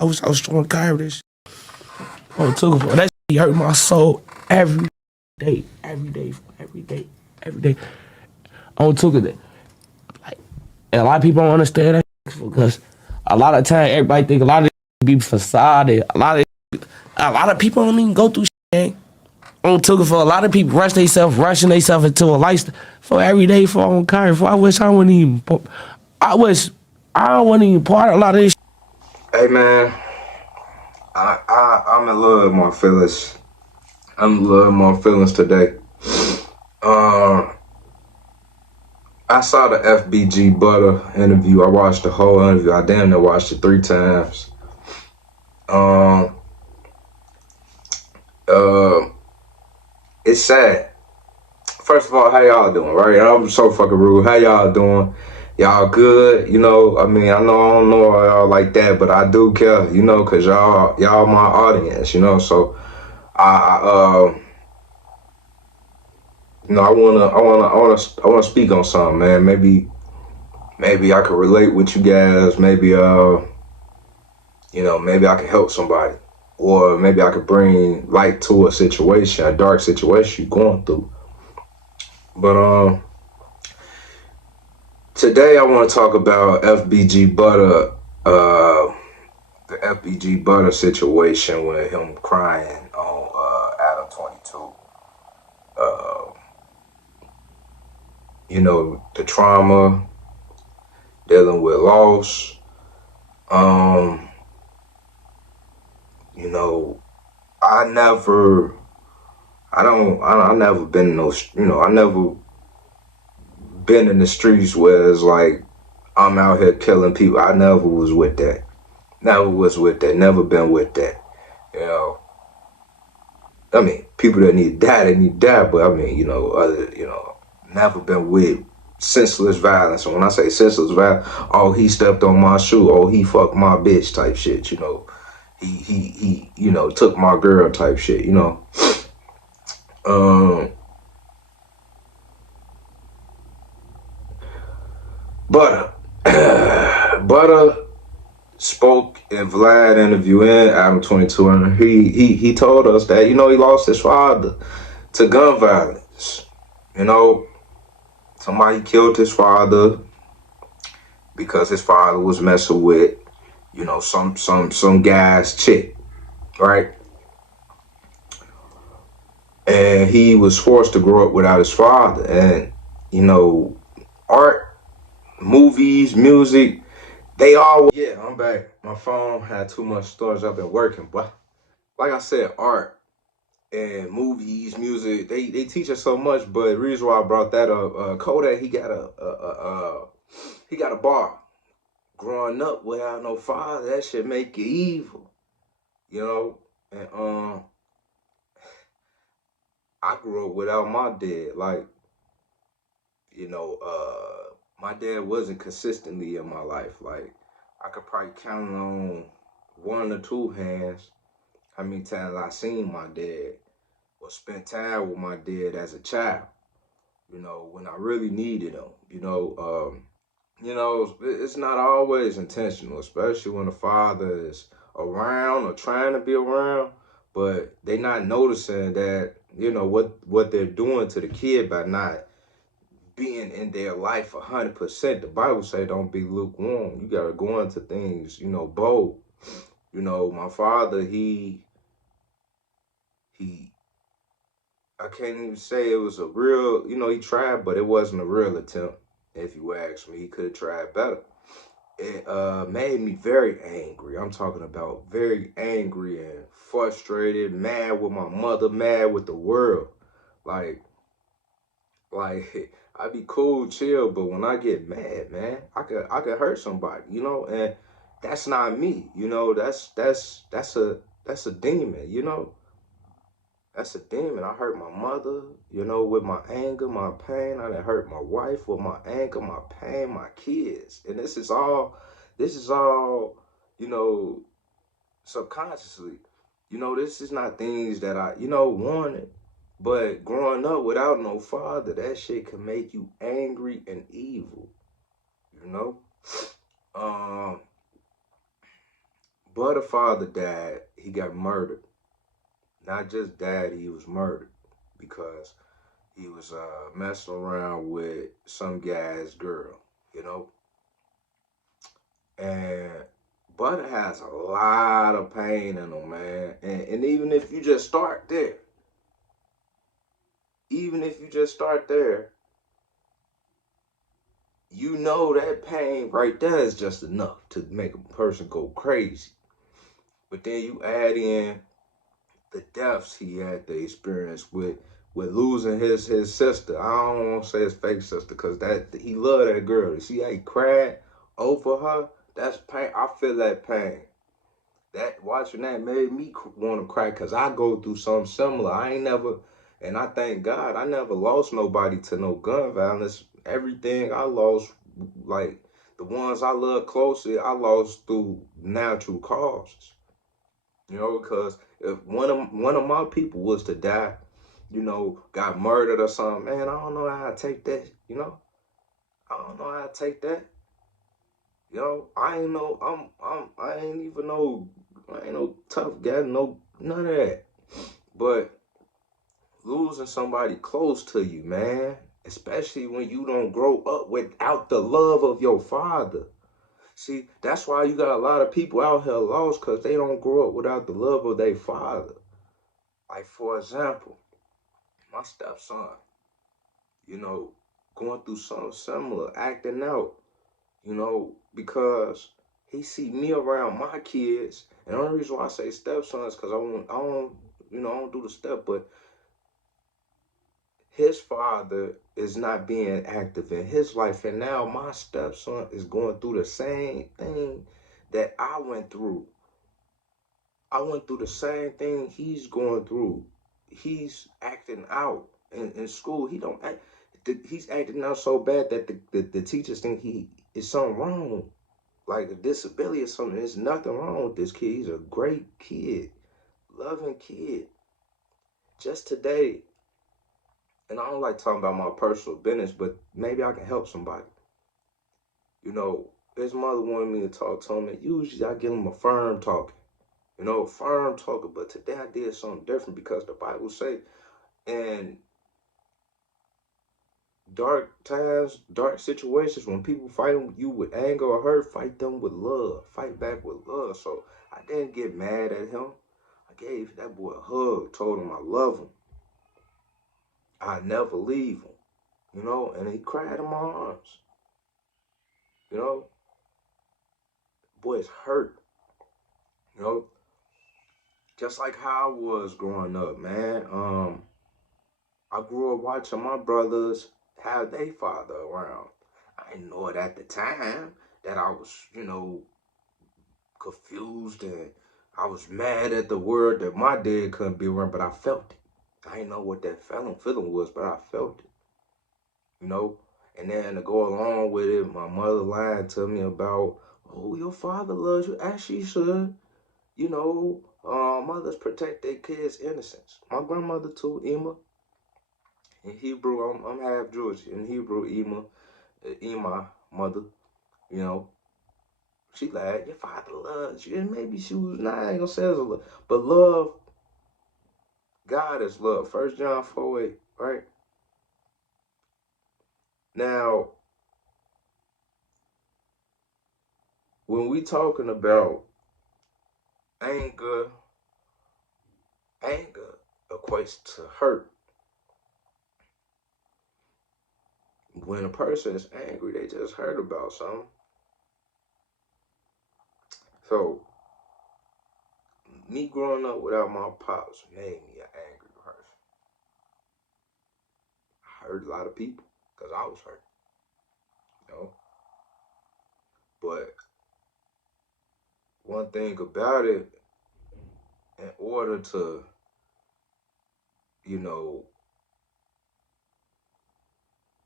I was trying to carry this shit. On Tucker, that shit hurt my soul every day. On Tucker, like, and a lot of people don't understand that because a lot of time everybody think a lot of this be facade. A lot of people don't even go through shit. On Tucker, for a lot of people rushing themselves into a lifestyle for every day for on car. I wish I wouldn't even. I wasn't even part of a lot of this shit. Hey man, I'm in love with my feelings. I'm in love with my feelings today. I saw the FBG Butta interview. I watched the whole interview. I damn near watched it 3 times. It's sad. First of all, how y'all doing, right? I'm so fucking rude. How y'all doing? Y'all good? You know, I mean, I don't know y'all like that, but I do care, you know, cause y'all my audience, you know, so you know, I wanna speak on something, man. Maybe I could relate with you guys. Maybe you know, maybe I could help somebody, or maybe I could bring light to a situation, a dark situation you're going through. But today I want to talk about FBG Butta, the FBG Butta situation with him crying on Adam 22. You know, the trauma, dealing with loss. You know, I never been in those, you know, I never been in the streets where it's like I'm out here killing people. I never was with that. Never been with that. You know, I mean, people that need to die, they need to die, but I mean, you know, never been with senseless violence. And when I say senseless violence, oh, he stepped on my shoe, oh, he fucked my bitch type shit, you know. He you know, took my girl type shit, you know. Butta spoke in Vlad interview in Adam 22, and he told us that, you know, he lost his father to gun violence. You know, somebody killed his father because his father was messing with, you know, some guy's chick, right? And he was forced to grow up without his father. And, you know, art, movies, music, they always... Yeah, I'm back. My phone had too much storage. I've been working. But like I said, art and movies, music, they teach us so much. But the reason why I brought that up, Kodak, he got a bar. Growing up without no father, that shit make you evil. You know? And I grew up without my dad. Like, you know, my dad wasn't consistently in my life. Like, I could probably count on 1 or 2 hands how many times I seen my dad or spent time with my dad as a child, you know, when I really needed him. You know, it's not always intentional, especially when the father is around or trying to be around, but they not noticing that, you know, what they're doing to the kid by not being in their life 100%. The Bible say don't be lukewarm. You gotta go into things, you know, bold. You know, my father, he I can't even say it was a real, you know, he tried, but it wasn't a real attempt. If you ask me, he could have tried better. It made me very angry. I'm talking about very angry and frustrated, mad with my mother, mad with the world. Like I be cool, chill, but when I get mad, man, I could hurt somebody, you know, and that's not me, you know. That's a demon, you know. That's a demon. I hurt my mother, you know, with my anger, my pain. I done hurt my wife with my anger, my pain, my kids. And this is all, you know, subconsciously. You know, this is not things that I, you know, wanted. But growing up without no father, that shit can make you angry and evil, you know? Butter father died, he got murdered. Not just died, he was murdered because he was messing around with some guy's girl, you know? And Butter has a lot of pain in him, man. And even if you just start there, even if you just start there, you know that pain right there is just enough to make a person go crazy. But then you add in the deaths he had to experience with losing his sister. I don't want to say his fake sister because that he loved that girl. You see how he cried over her? That's pain. I feel that pain. That watching that made me want to cry because I go through something similar. I ain't never, and I thank God I never lost nobody to no gun violence. Everything I lost, like the ones I love closely, I lost through natural causes. You know, because if one of my people was to die, you know, got murdered or something, man, I don't know how to take that. You know, I don't know how to take that. You know, I ain't no, I ain't even no, I ain't no tough guy, no, none of that. But losing somebody close to you, man, especially when you don't grow up without the love of your father. See, that's why you got a lot of people out here lost because they don't grow up without the love of their father. Like, for example, my stepson, you know, going through something similar, acting out, you know, because he see me around my kids. And the only reason why I say stepsons because I don't do the step, but his father is not being active in his life. And now my stepson is going through the same thing that I went through. I went through the same thing he's going through. He's acting out in school. He don't act. He's acting out so bad that the teachers think he is something wrong, like a disability or something. There's nothing wrong with this kid. He's a great kid, loving kid. Just today, and I don't like talking about my personal business, but maybe I can help somebody. You know, his mother wanted me to talk to him, and usually I give him a firm talking. You know, firm talking, but today I did something different because the Bible say, in dark times, dark situations, when people fight you with anger or hurt, fight them with love. Fight back with love. So I didn't get mad at him. I gave that boy a hug, told him I love him. I never leave him, you know, and he cried in my arms. You know, boy's hurt, you know, just like how I was growing up, man. I grew up watching my brothers have their father around. I didn't know it at the time that I was, you know, confused and I was mad at the word that my dad couldn't be around, but I felt it. I didn't know what that feeling was, but I felt it, you know. And then to go along with it, my mother lied to me about, oh, your father loves you, as she should. You know, mothers protect their kids' innocence. My grandmother too, Emma. In Hebrew, I'm half Jewish. In Hebrew, Ema, mother, you know, she lied. Your father loves you. And maybe she was not, I ain't gonna say it's a love. But love, God is love. 1 John 4:8, right? Now, when we talking about anger, anger equates to hurt. When a person is angry, they just hurt about something. So, me growing up without my pops made me an angry person. I hurt a lot of people because I was hurt, you know. But one thing about it, in order to, you know,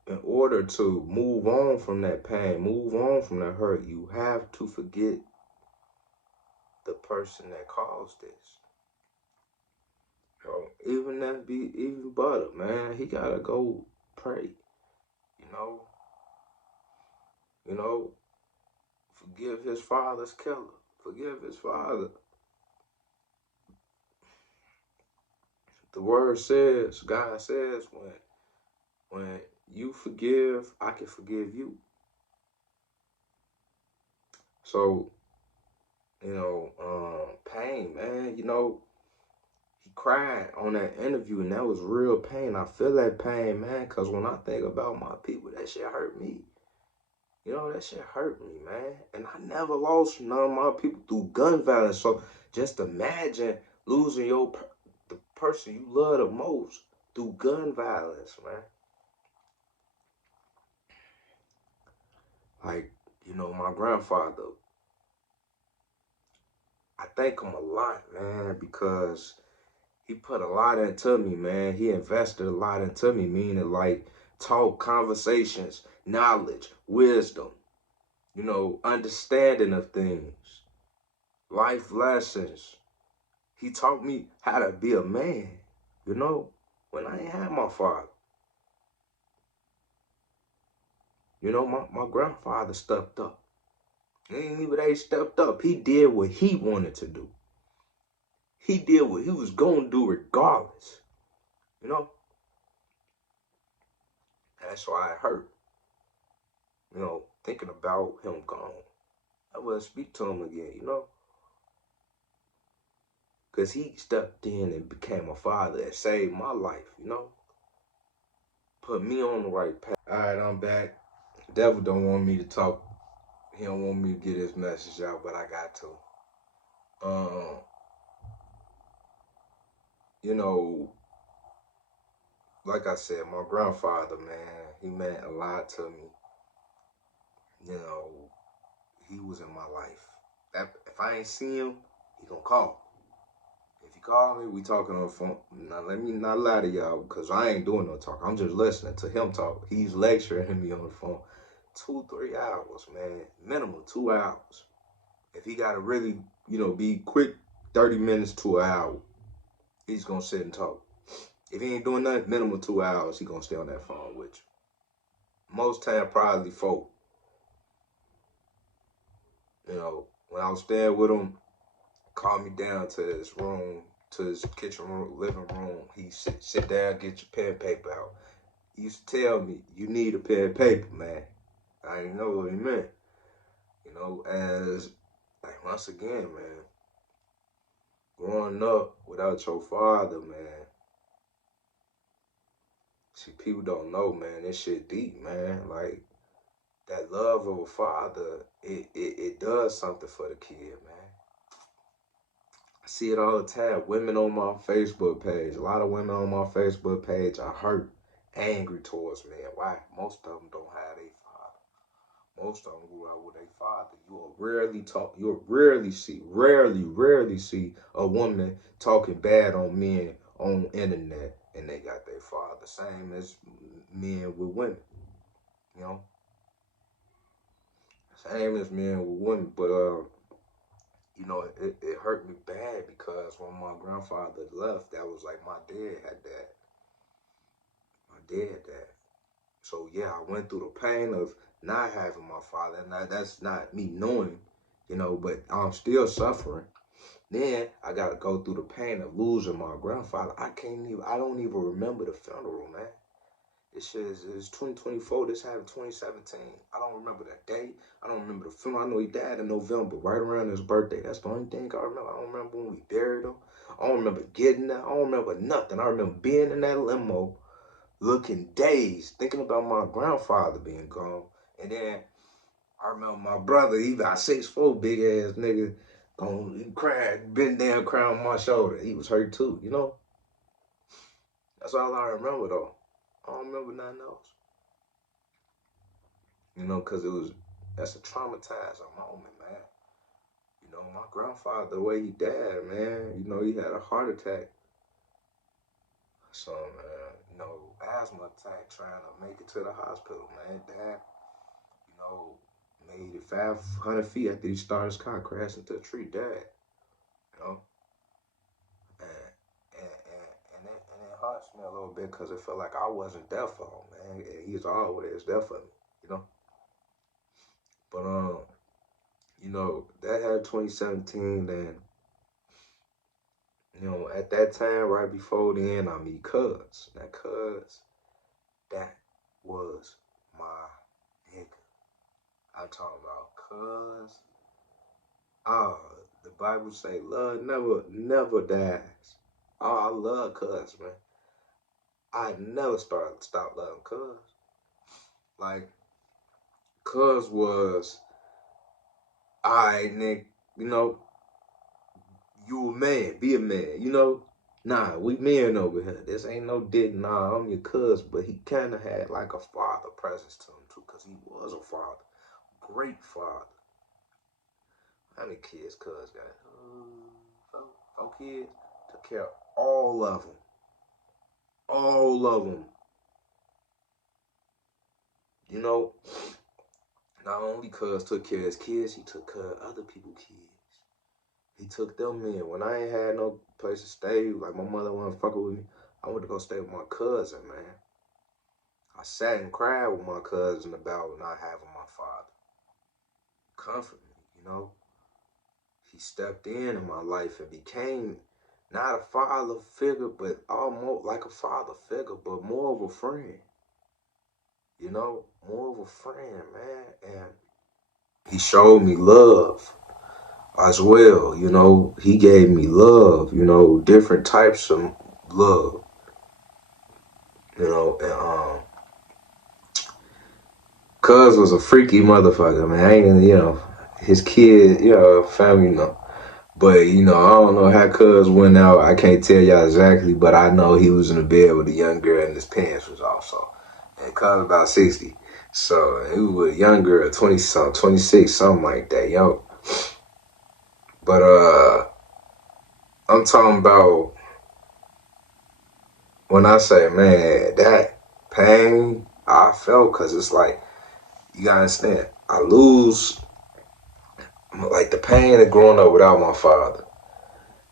in order to move on from that pain, move on from that hurt, you have to forget the person that caused this. You know, even Butter, man, he gotta go pray. You know, forgive his father's killer. forgive his father. The word says, God says, when you forgive, I can forgive you. So, pain, man, he cried on that interview, and that was real pain. I feel that pain, man, because when I think about my people, that shit hurt me. That shit hurt me, man. And I never lost none of my people through gun violence. So just imagine losing the person you love the most through gun violence, man. Like, my grandfather, I thank him a lot, man, because he put a lot into me, man. He invested a lot into me, meaning like talk, conversations, knowledge, wisdom, understanding of things, life lessons. He taught me how to be a man, when I ain't had my father. My grandfather stepped up. He ain't even that he stepped up. He did what he wanted to do. He did what he was going to do regardless. That's why it hurt. Thinking about him gone. I wouldn't speak to him again, Because he stepped in and became a father that saved my life, Put me on the right path. All right, I'm back. Devil don't want me to talk. He don't want me to get his message out, but I got to. Like I said, my grandfather, man, he meant a lot to me. He was in my life. If I ain't see him, he gonna call. If he call me, we talking on the phone. Now, let me not lie to y'all, because I ain't doing no talk. I'm just listening to him talk. He's lecturing me on the phone. 2-3 hours, man. Minimum 2 hours. If he gotta really, be quick, 30 minutes to an hour, he's gonna sit and talk. If he ain't doing nothing, minimum 2 hours, he gonna stay on that phone with you. Most time, probably 4. When I was staying with him, called me down to his room, to his kitchen room, living room. He sit down, get your pen and paper out. He used to tell me, you need a pen and paper, man. I didn't know what he meant. As, like, once again, man, growing up without your father, man. See, people don't know, man, this shit deep, man. Like, that love of a father, it does something for the kid, man. I see it all the time. Women on my Facebook page, a lot of women on my Facebook page are hurt, angry towards me. Why? Most of them don't have a father. Most of them grew out with a father. You'll rarely see a woman talking bad on men on internet and they got their father. Same as men with women, Same as men with women, but it hurt me bad because when my grandfather left, that was like my dad had that. My dad had that. So yeah, I went through the pain of not having my father, and that's not me knowing, but I'm still suffering. Then I gotta go through the pain of losing my grandfather. I don't even remember the funeral, man. It's 2024. This happened 2017. I don't remember that day. I don't remember the film. I know he died in November, right around his birthday. That's the only thing I remember. I don't remember when we buried him. I don't remember getting there. I don't remember nothing. I remember being in that limo, looking dazed, thinking about my grandfather being gone. And then I remember my brother, he about 6'4", big ass nigga, crying, bent down, crying on my shoulder. He was hurt too, That's all I remember though. I don't remember nothing else. Because that's a traumatizing moment, man. My grandfather, the way he died, man, he had a heart attack. So, asthma attack, trying to make it to the hospital, man. Dad, made it 500 feet after he started his car, crashed into a tree, died, And it hurts me a little bit because it felt like I wasn't there for him, man. And he's always there for me, But, you know, that had 2017, and, you know, at that time, right before then, I meet Cuz. Now, Cuz, that was my nigga. I'm talking about Cuz. Oh, the Bible say love never dies. Oh, I love Cuz, man. I never stop loving Cuz. Like, Cuz was, alright, Nick, you know, you a man, be a man, you know? Nah, we men over here. This ain't no dick, nah, I'm your cuz, but he kinda had like a father presence to him too, cause he was a father. Great father. How many kids cuz got? Four kids. Took care of all of them. All of them. You know, not only cuz took care of his kids, he took care of other people's kids. He took them in. When I ain't had no place to stay, like my mother wasn't fucking with me, I went to go stay with my cousin, man. I sat and cried with my cousin about not having my father. Comfort me, you know. He stepped in my life and became not a father figure, but almost like a father figure, but more of a friend. You know, more of a friend, man. And he showed me love as well, you know. He gave me love, you know, different types of love. You know, and Cuz was a freaky motherfucker, man. I ain't, you know, his kid, you know, family, you know. But, you know, I don't know how Cuz went out. I can't tell y'all exactly, but I know he was in the bed with a young girl and his pants was off. So, and Cuz about 60. So, he was with a young girl, 20 something, 26, something like that, yo. But, I'm talking about when I say, man, that pain I felt, because it's like, you gotta understand, I lose, like, the pain of growing up without my father.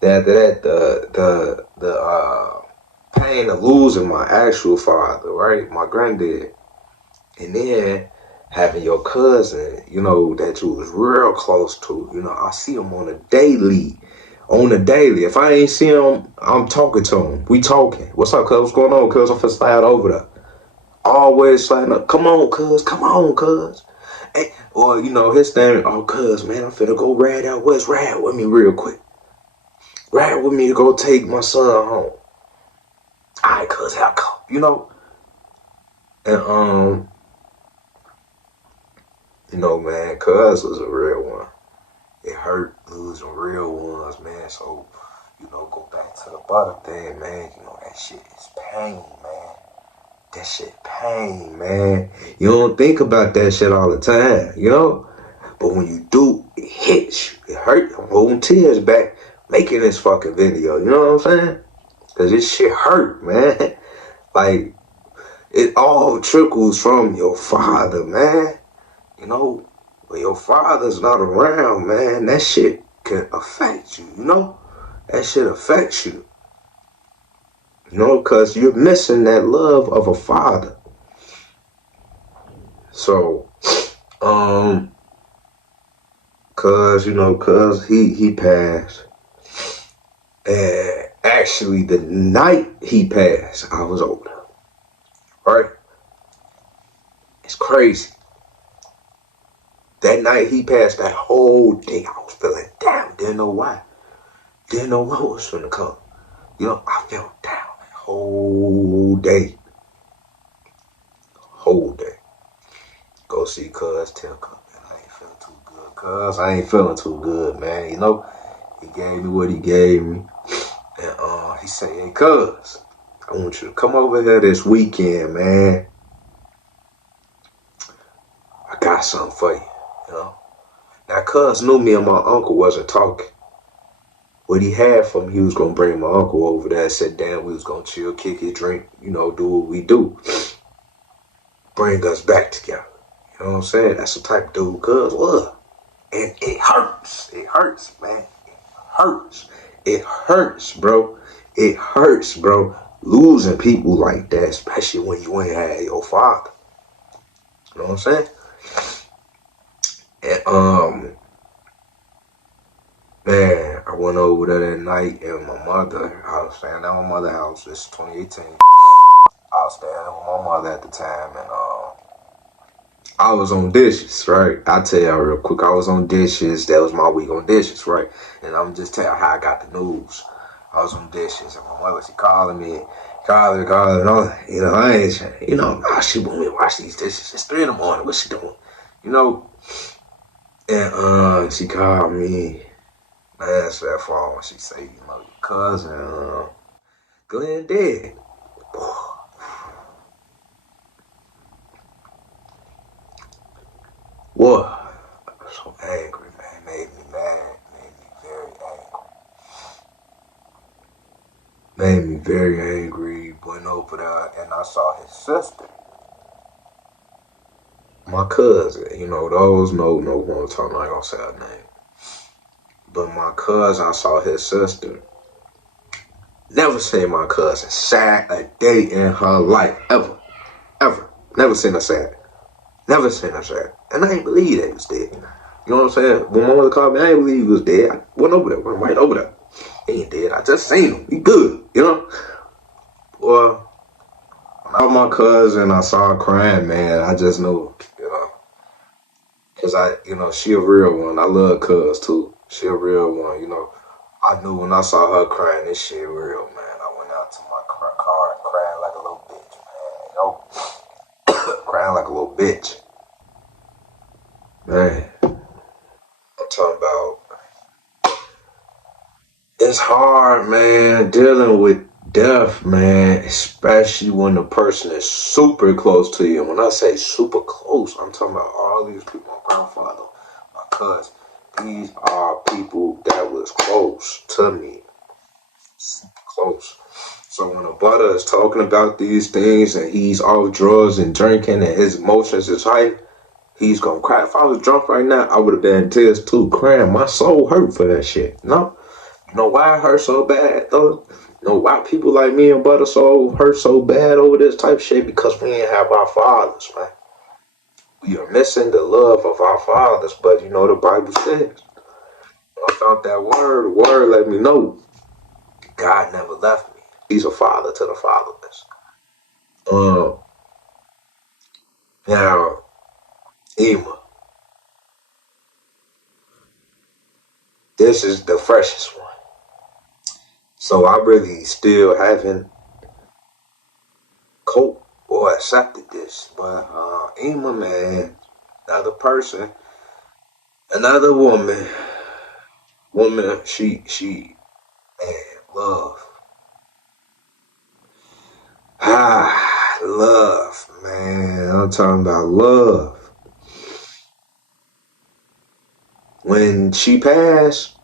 After that, the pain of losing my actual father, right? My granddad. And then having your cousin, you know, that you was real close to. You know, I see him on a daily. On a daily. If I ain't see him, I'm talking to him. We talking. What's up, cuz? What's going on, cuz? I'm finna slide over there. Always sliding up. Come on, cuz. Come on, cuz. Hey, or, you know, his thing, oh, cuz, man, I'm finna go ride out west. Ride with me real quick. Ride with me to go take my son home. Alright, cuz, how come? You know? And, you know, man, cuz was a real one. It hurt losing real ones, man. So, you know, go back to the butter thing, man. You know, that shit is pain, man. That shit pain, man. You don't think about that shit all the time, you know? But when you do, it hits you. It hurt. I'm holding tears back making this fucking video, you know what I'm saying? Cause this shit hurt, man. Like, it all trickles from your father, man. You know, when your father's not around, man, that shit can affect you, you know? That shit affects you. You know, because you're missing that love of a father. So, cuz, you know, cuz he passed. And actually, the night he passed, I was older. Right? It's crazy. That night he passed, that whole day, I was feeling down. Didn't know why. Didn't know what was gonna come. You know, I felt down that whole day. Whole day. Go see cuz, tell cuz, man, I ain't feeling too good. Cuz, I ain't feeling too good, man. You know, he gave me what he gave me. And he said, hey, cuz, I want you to come over here this weekend, man. I got something for you, you know. Now, cuz knew me and my uncle wasn't talking. What he had for me, he was gonna bring my uncle over there, sit down, we was gonna chill, kick it, drink, you know, do what we do. Bring us back together. You know what I'm saying? That's the type of dude cuz was. And it hurts. It hurts, man. It hurts. It hurts, bro. It hurts, bro. Losing people like that, especially when you ain't had your father. You know what I'm saying? And Man, I went over there that night in my mother. I was staying at my mother's house. This is 2018. I was staying with my mother at the time, and I was on dishes, right? I'll tell y'all real quick. I was on dishes. That was my week on dishes, right? And I'm just telling how I got the news. I was on dishes, and my mother, she calling me, calling. I ain't, she want me to wash these dishes. It's 3 in the morning. What she doing? And she called me. I answered that phone. She say, your cousin, Glenn dead. Boy, I'm so angry, man. Made me mad. Made me very angry. Made me very angry. Went over there and I saw his sister. My cousin, those no one talking, I ain't gonna say her name. But my cousin, I saw his sister. Never seen my cousin sad a day in her life, ever. Ever. Never seen her sad. Never seen her sad. And I ain't believe that he was dead. You know what I'm saying? When my mother called me, I ain't believe he was dead. I went over there, went right over there. He ain't dead. I just seen him. He good, Well, when I was my cousin, I saw her crying, man. I just knew, Cause she a real one. I love cuz too. She a real one, I knew when I saw her crying, this shit real, man. I went out to my car and crying like a little bitch, man. Crying like a little bitch. Man, I'm talking about, it's hard, man, dealing with death, man, especially when the person is super close to you. When I say super close, I'm talking about all these people, my grandfather, my cousin. These are people that was close to me. Super close. So when a butter is talking about these things and he's off drugs and drinking and his emotions is high, he's gonna cry. If I was drunk right now, I would have been in tears too, crying. My soul hurt for that shit. No? You know why it hurt so bad though? You know why people like me and Butter Soul hurt so bad over this type of shit? Because we ain't have our fathers, man. We are missing the love of our fathers, but the Bible says. I found that word, the word let me know God never left me. He's a father to the fatherless. Now, Ema, this is the freshest one. So I really still haven't coped or accepted this. But Ema, man, another person, another woman, she, man, love. Love, man. I'm talking about love. When she passed,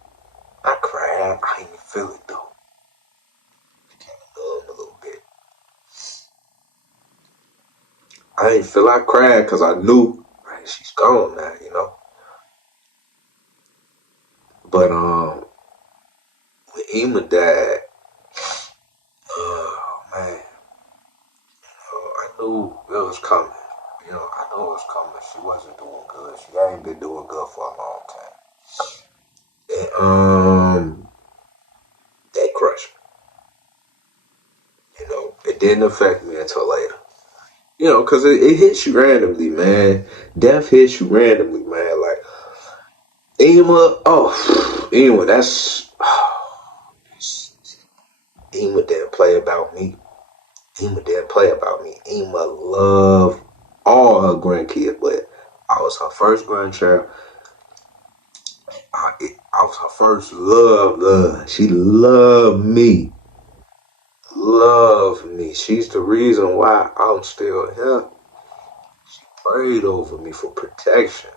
I cried. I didn't feel it though. Kind of numb a little bit. I didn't feel I cried because I knew, right, she's gone now, But when Ema died, oh man, I knew it was coming. I knew it was coming. She wasn't doing good. She ain't been doing good for a long time. And that crushed me. It didn't affect me until later. Because it hits you randomly, man. Death hits you randomly, man. Like, Ema, Ema didn't play about me. Ema loved all her grandkids, but I was her first grandchild. I was her first love. She loved me. Loved me. She's the reason why I'm still here. She prayed over me for protection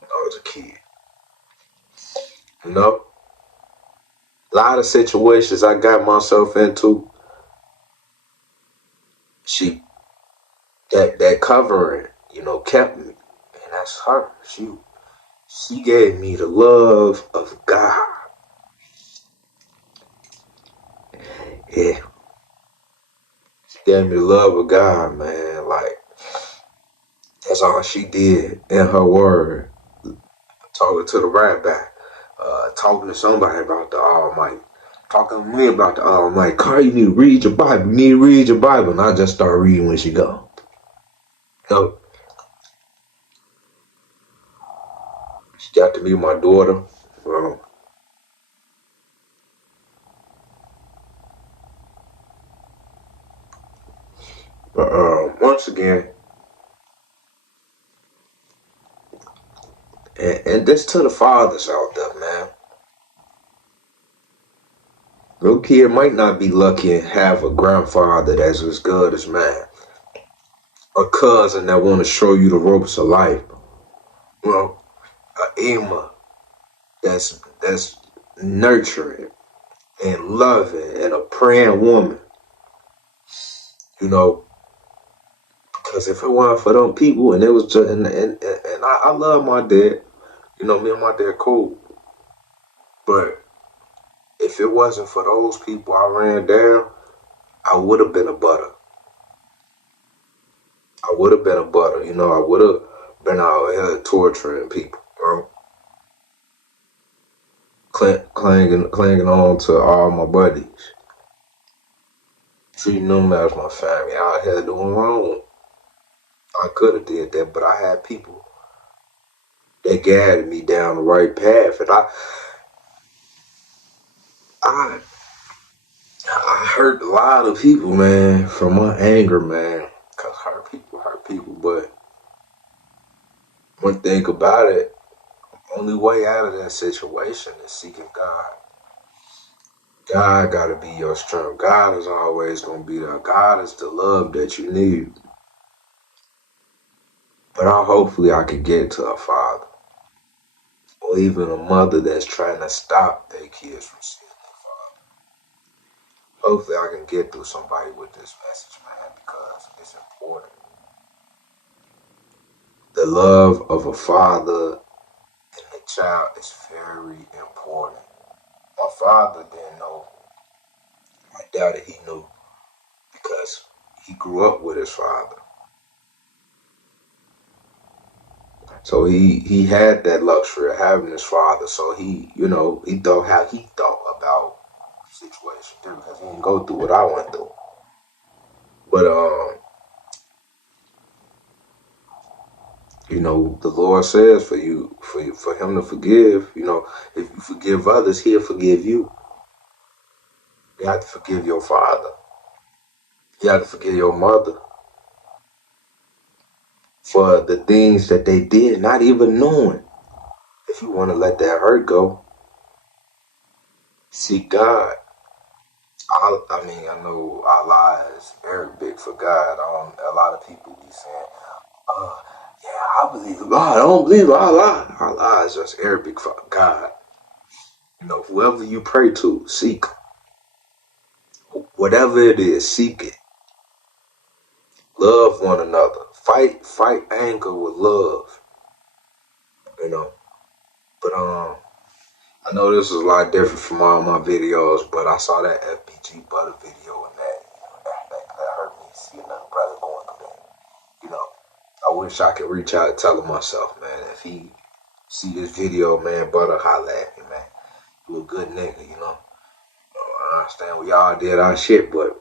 when I was a kid. A lot of situations I got myself into, that covering, kept me. And that's her. She gave me the love of God. Yeah. She gave me the love of God, man. Like, that's all she did in her word. Talking to the rabbi. talking to somebody about the Almighty. Talking to me about the Almighty. Carl, you need to read your Bible. You need to read your Bible. And I just start reading when she go. No. She got to meet my daughter. But once again, and this to the fathers out there, man. Your kid might not be lucky and have a grandfather that's as good as mine. A cousin that want to show you the ropes of life. Well, a Emma that's nurturing and loving and a praying woman. You know, because if it weren't for them people, and it was just, and I love my dad. You know, me and my dad cool. But if it wasn't for those people I ran down, I would have been a butter. I would have been a butter. You know, I would have been out here torturing people, bro. Clinging on to all my buddies. Treating them as my family out here doing wrong. I could have did that, but I had people that guided me down the right path. And I hurt a lot of people, man, from my anger, man. Because hurt people. But one thing about it, only way out of that situation is seeking God. God got to be your strength. God is always going to be there. God is the love that you need. But hopefully I can get to a father or even a mother that's trying to stop their kids from seeing their father. Hopefully I can get through somebody with this message, man, because it's important. The love of a father and a child is very important. My father didn't know. My daddy, he knew because he grew up with his father. So he had that luxury of having his father. So he thought how he thought about the situation too, because he didn't go through what I went through. But the Lord says for him to forgive. If you forgive others, he'll forgive you. You have to forgive your father. You have to forgive your mother for the things that they did, not even knowing. If you want to let that hurt go, seek God. I know Allah is Arabic for God. A lot of people be saying, yeah, I believe in God. I don't believe in Allah. Allah is just Arabic for God. Whoever you pray to, seek. Whatever it is, seek it. Love one another. Fight anger with love. But I know this is a lot different from all my videos, but I saw that FBG Butta video and that hurt me seeing another brother going through that. I wish I could reach out and tell him myself, man, if he see this video, man, Butta, holla at me, man. You a good nigga, I understand we all did our shit, but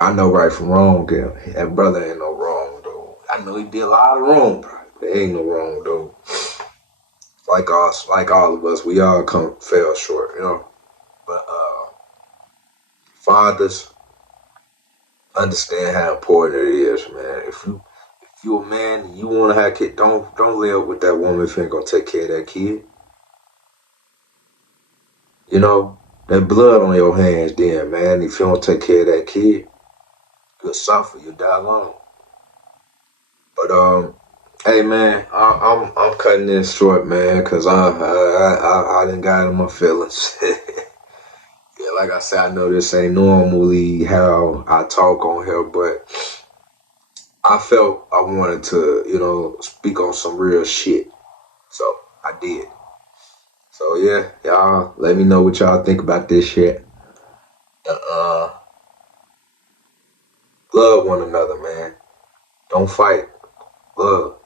I know right from wrong, girl. That brother ain't no wrong, though. I know he did a lot of wrong, bro. There ain't no wrong, though. Like all of us, we all fell short, But fathers, understand how important it is, man. If you a man and you want to have a kid, don't live with that woman if you ain't gonna take care of that kid. That blood on your hands, then, man. If you don't take care of that kid, you'll suffer. You'll die alone. But hey, man, I'm cutting this short, man, cause I done got in my feelings. Yeah, like I said, I know this ain't normally how I talk on here, but I felt I wanted to, speak on some real shit. So I did. So yeah, y'all let me know what y'all think about this shit. Love one another, man. Don't fight. Love.